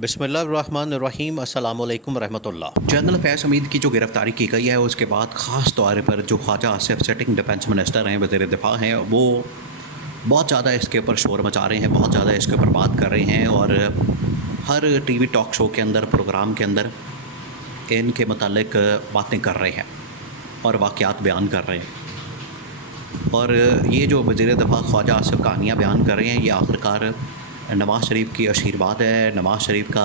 बिस्मिल्लाहिर्रहमानिर्रहीम अस्सलामु अलैकुम रहमतुल्लाह। जनरल फैज़ हमीद की जो गिरफ़्तारी की गई है उसके बाद ख़ास तौर पर जो Khawaja Asif sitting defence minister हैं, वज़ीर दिफ़ा हैं, वो बहुत ज़्यादा इसके ऊपर शोर मचा रहे हैं, बहुत ज़्यादा इसके ऊपर बात कर रहे हैं और हर टीवी टॉक शो के अंदर, प्रोग्राम के अंदर इनके मुतालिक बातें कर रहे हैं और वाक़यात बयान कर रहे हैं। और ये जो वज़ीर दिफ़ा ख्वाजा आसिफ कहानियाँ बयान कर रहे हैं, ये आखिरकार नवाज़ शरीफ की आशीर्वाद है, नवाज़ शरीफ का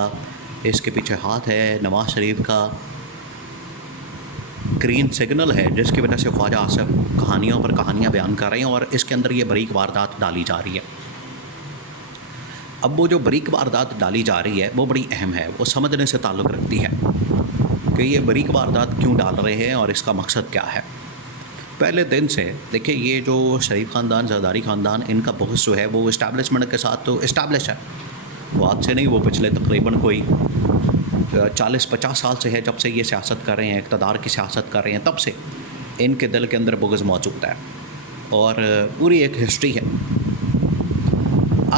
इसके पीछे हाथ है, नवाज़ शरीफ का ग्रीन सिग्नल है, जिसकी वजह से ख्वाजा आसिफ कहानियों पर कहानियाँ बयान कर रहे हैं और इसके अंदर ये बरीक वारदात डाली जा रही है। अब वो जो बरीक वारदात डाली जा रही है वो बड़ी अहम है, वो समझने से ताल्लुक़ रखती है कि ये बरीक वारदात क्यों डाल रहे हैं और इसका मकसद क्या है। पहले दिन से देखिए, ये जो शरीफ ख़ानदान, ज़रदारी ख़ानदान, इनका बहुत जो है वो इस्टेब्लिशमेंट के साथ तो इस्टेब्लिश है, वो आज से नहीं, वो पिछले तकरीबन कोई 40-50 साल से है, जब से ये सियासत कर रहे हैं, इक़्तिदार की सियासत कर रहे हैं, तब से इनके दिल के अंदर बुग़्ज़ मौजूद है और पूरी एक हिस्ट्री है।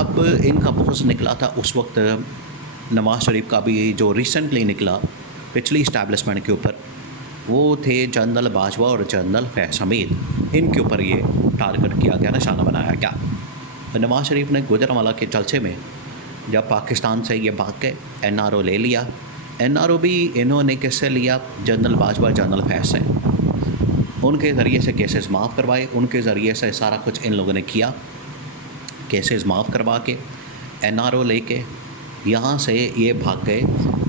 अब इनका बुग़्ज़ निकला था उस वक्त नवाज़ शरीफ का भी जो रिसेंटली निकला पिछली इस्टेब्लिशमेंट के ऊपर, वो थे जनरल बाजवा और जनरल फैज़ हमीद। इनके ऊपर ये टारगेट किया गया, निशाना बनाया गया। नवाज़ शरीफ ने गुजरांवाला के जलसे में जब पाकिस्तान से ये भाग के NRO ले लिया, NRO भी इन्होंने किससे लिया, जनरल बाजवा, जनरल फैज़ से। उनके ज़रिए से केसेस माफ़ करवाए, उनके ज़रिए से सारा कुछ इन लोगों ने किया, केसेस माफ़ करवा के NRO लेके यहाँ से ये भाग गए,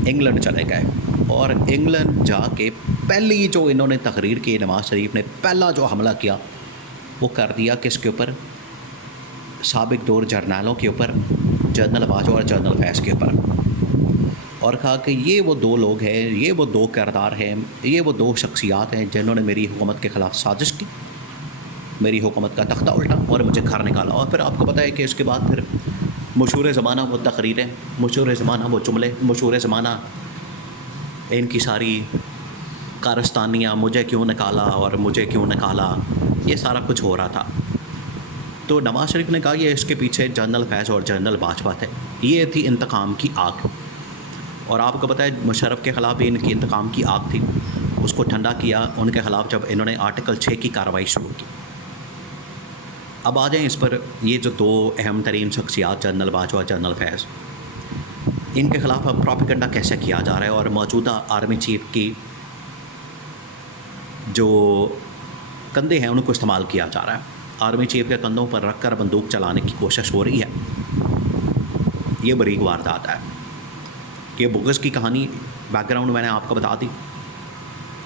इंग्लैंड चले गए और इंग्लैंड जाके पहली जो इन्होंने तकरीर की, नवाज़ शरीफ ने पहला जो हमला किया वो कर दिया किसके ऊपर, साबिक दौर जर्नलों के ऊपर, जनरल बाजवा और जनरल फैज़ के ऊपर, और कहा कि ये वो दो लोग हैं, ये वो दो किरदार हैं, ये वो दो शख्सियात हैं जिन्होंने मेरी हुकूमत के ख़िलाफ़ साजिश की, मेरी हुकूमत का तख्ता उल्टा और मुझे घर निकाला। और फिर आपको पता है कि इसके बाद फिर मशहूर ज़माना वो तकरीरें, मशहूर ज़माना वो जुमले, मशहूर ज़माना इनकी सारी कारस्तानियाँ, मुझे क्यों निकाला और मुझे क्यों निकाला, ये सारा कुछ हो रहा था। तो नवाज़ शरीफ ने कहा ये इसके पीछे जनरल फैज़ और जनरल बाजवा थे, ये थी इंतकाम की आग। और आपको पता है मुशर्रफ के ख़िलाफ़ भी इनकी इंतकाम की आग थी, उसको ठंडा किया उनके ख़िलाफ़ जब इन्होंने आर्टिकल 6 की कार्रवाई शुरू की। अब आ जाएँ इस पर, ये जो दो अहम तरीन शख्सियात जनरल बाजवा, जनरल फैज़, इनके ख़िलाफ़ अब प्रोपेगेंडा कैसे किया जा रहा है और मौजूदा आर्मी चीफ़ की जो कंधे हैं उनको इस्तेमाल किया जा रहा है। आर्मी चीफ़ के कंधों पर रख कर बंदूक चलाने की कोशिश हो रही है। ये बरीक वारदात है कि बुग़्ज़ की कहानी, बैकग्राउंड मैंने आपको बता दी।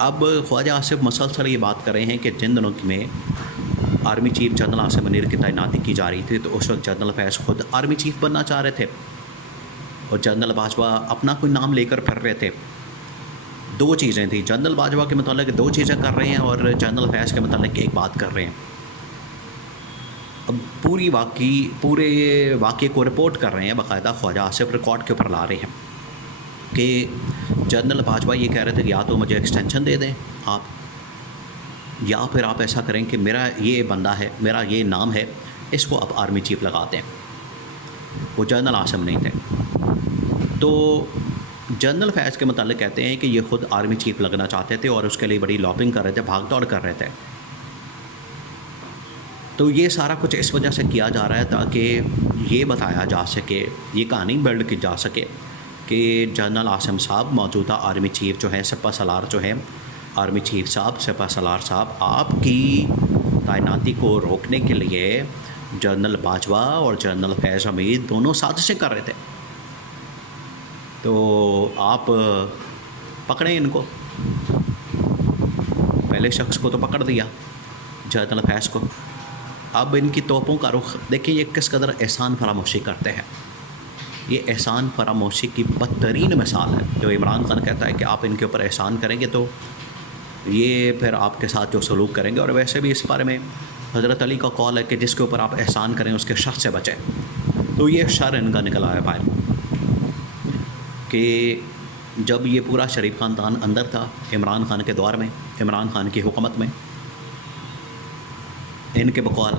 अब ख्वाजा आसिफ मसलसल ये बात कर रहे हैं कि जिन दिनों में army chief general Asim Munir की तैनाती की जा रही थी, तो उस वक्त जनरल फैज़ खुद आर्मी चीफ़ बनना चाह रहे थे और जनरल बाजवा अपना कोई नाम लेकर फिर रहे थे। दो चीज़ें थी, जनरल बाजवा के मतलब दो चीज़ें कर रहे हैं और जनरल फैज़ के मतलब एक बात कर रहे हैं। अब पूरे वाक़े को रिपोर्ट कर रहे हैं, बाकायदा ख्वाजा आसिफ रिकॉर्ड के ऊपर ला रहे हैं कि जनरल बाजवा ये कह रहे थे कि या तो मुझे एक्सटेंशन दे दें आप, या फिर आप ऐसा करें कि मेरा ये बंदा है, मेरा ये नाम है, इसको आप आर्मी चीफ़ लगाते हैं। वो जनरल आसिम नहीं थे। तो जनरल फैज़ के मतलब कहते हैं कि ये ख़ुद आर्मी चीफ़ लगना चाहते थे और उसके लिए बड़ी लॉबिंग कर रहे थे, भाग दौड़ कर रहे थे। तो ये सारा कुछ इस वजह से किया जा रहा है ताकि ये बताया जा सके, ये कहानी बिल्ड की जा सके कि जनरल आसिम साहब, मौजूदा आर्मी चीफ़ जो है, सिपह सलार जो है, आर्मी चीफ़ साहब, सिपह सलार साहब, आपकी तैनाती को रोकने के लिए जनरल बाजवा और जनरल फैज़ हमीद दोनों साजिशें कर रहे थे। तो आप पकड़ें इनको। पहले शख्स को तो पकड़ दिया, जनरल फैज़ को। अब इनकी तोपों का रुख देखिए, ये किस कदर एहसान फरामोशी करते हैं। ये एहसान फरामोशी की बदतरीन मिसाल है। जो इमरान खान कहता है कि आप इनके ऊपर एहसान करेंगे तो ये फिर आपके साथ जो सलूक करेंगे। और वैसे भी इस बारे में हज़रत अली का कौल है कि जिसके ऊपर आप एहसान करें उसके शर से बचें। तो ये शर इनका निकला है बाहर कि जब ये पूरा शरीफ ख़ानदान अंदर था इमरान खान के दौर में, इमरान खान की हुकूमत में, इनके बकौल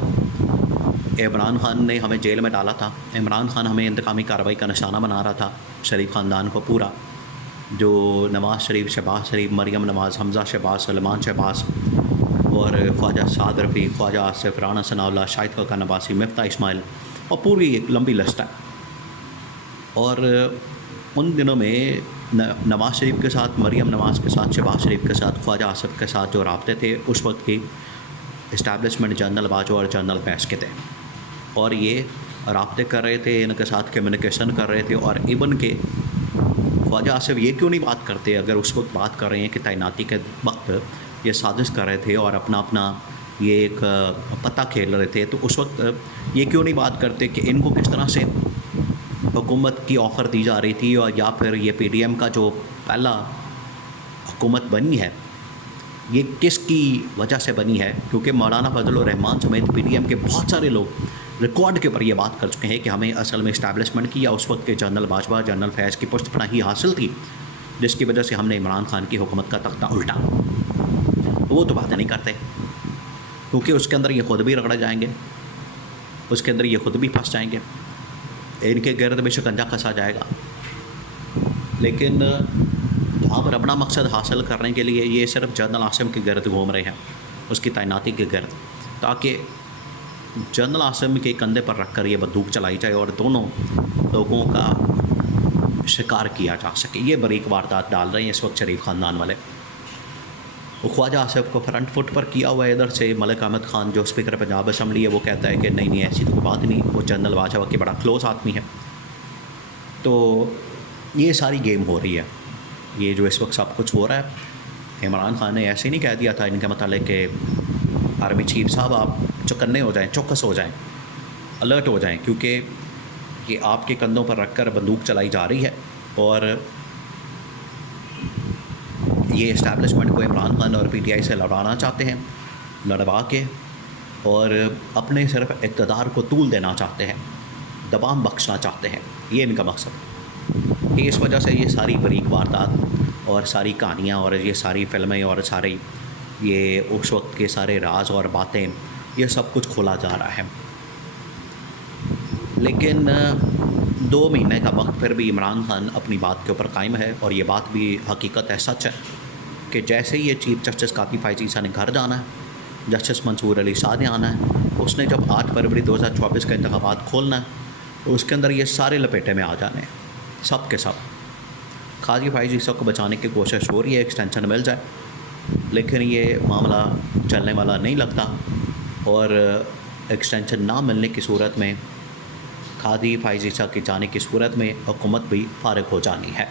इमरान खान ने हमें जेल में डाला था। इमरान खान हमें इंतकामी कार्रवाई का निशाना बना रहा था, शरीफ ख़ानदान को पूरा, जो नवाज़ शरीफ, शहबाज शरीफ, मरियम नवाज़, हमज़ा शहबाज, सलमान शहबाज और ख्वाजा साद रफ़ी, ख्वाजा आसिफ, राना सनाउल्लाह, शाहिद खका नवासी, मिफ्ता इस्माइल और पूरी एक लंबी लिस्ट है। और उन दिनों में नवाज़ शरीफ के साथ, मरियम नवाज़ के साथ, शहबाज शरीफ के साथ, ख्वाजा आसिफ के साथ जो राब्ते थे उस वक्त की इस्टेब्लिशमेंट जनरल बाजवा और जनरल फैज़ के थे, और ये राब्ते कर रहे थे, इनके साथ कम्युनिकेशन कर रहे थे। और इबन के ख्वाजा आसिफ ये क्यों नहीं बात करते, अगर उस वक्त बात कर रहे हैं कि तैनाती के वक्त ये साजिश कर रहे थे और अपना अपना ये एक पता खेल रहे थे, तो उस वक्त ये क्यों नहीं बात करते कि इनको किस तरह से हुकूमत की ऑफ़र दी जा रही थी, और या फिर ये PDM का जो पहला हुकूमत बनी है ये किसकी वजह से बनी है। क्योंकि मौलाना फजलुर रहमान समेत PDM के बहुत सारे लोग रिकॉर्ड के ऊपर ये बात कर चुके हैं कि हमें असल में इस्टेब्लिशमेंट की या उस वक्त के जनरल बाजवा, जनरल फैज़ की पुष्टपनाही हासिल थी, जिसकी वजह से हमने इमरान खान की हुकूमत का तख्ता उल्टा। वो तो बातें नहीं करते, क्योंकि उसके अंदर ये ख़ुद भी रगड़े जाएंगे, उसके अंदर ये ख़ुद भी फंस जाएंगे, इनके गिरद में शिकंजा कसा जाएगा। लेकिन वहाँ पर अपना मकसद हासिल करने के लिए ये सिर्फ जनरल आसिम के गिरद घूम रहे हैं, उसकी तैनाती के गिरद, ताकि जनरल आसिम के कंधे पर रख कर ये बंदूक चलाई जाए और दोनों लोगों का शिकार किया जा सके। ये बारीक वारदात डाल रहे हैं इस वक्त शरीफ ख़ानदान वाले। वो ख्वाजा आसिफ को फ्रंट फुट पर किया हुआ है। इधर से मलिक अहमद ख़ान जो स्पीकर पंजाब असम्बली है वो कहता है कि नहीं नहीं ऐसी तो कोई बात नहीं, वो जनरल बाजवा के बड़ा क्लोज़ आदमी है। तो ये सारी गेम हो रही है, ये जो इस वक्त सब कुछ हो रहा है। इमरान खान ने ऐसे नहीं कह दिया था इनके मतलब कि आर्मी चीफ साहब आप चौकन्ने हो जाएं, चौकस हो जाएं, अलर्ट हो जाएं, क्योंकि ये आपके कंधों पर रखकर बंदूक चलाई जा रही है और ये इस्टेब्लिशमेंट को इमरान खान और PTI से लड़वाना चाहते हैं, लड़वा के और अपने सिर्फ इक़्तिदार को तूल देना चाहते हैं, दबाम बख्शना चाहते हैं, ये इनका मकसद। इस वजह से ये सारी बारीक वारदात और सारी कहानियाँ और ये सारी फिल्में और सारे ये उस वक्त के सारे राज और बातें, ये सब कुछ खोला जा रहा है। लेकिन 2 महीने का वक्त फिर भी इमरान खान अपनी बात के ऊपर कायम है, और ये बात भी हकीकत है, सच है कि जैसे ही ये चीफ जस्टिस काफ़ी फ़ाइज़ ईसा ने घर जाना है, जस्टिस मंसूर अली शाह ने आना है, उसने जब 8 फरवरी 2024 का इंतखाबात खोलना है तो उसके अंदर ये सारे लपेटे में आ जाने हैं, सब के सब। काजी फ़ाइज़ ईसा को बचाने की कोशिश हो रही है, एक्सटेंशन मिल जाए, लेकिन ये मामला चलने वाला नहीं लगता, और एक्सटेंशन ना मिलने की सूरत में काजी फ़ाइज़ ईसा के जाने की सूरत में हुकूमत भी फारिग हो जानी है।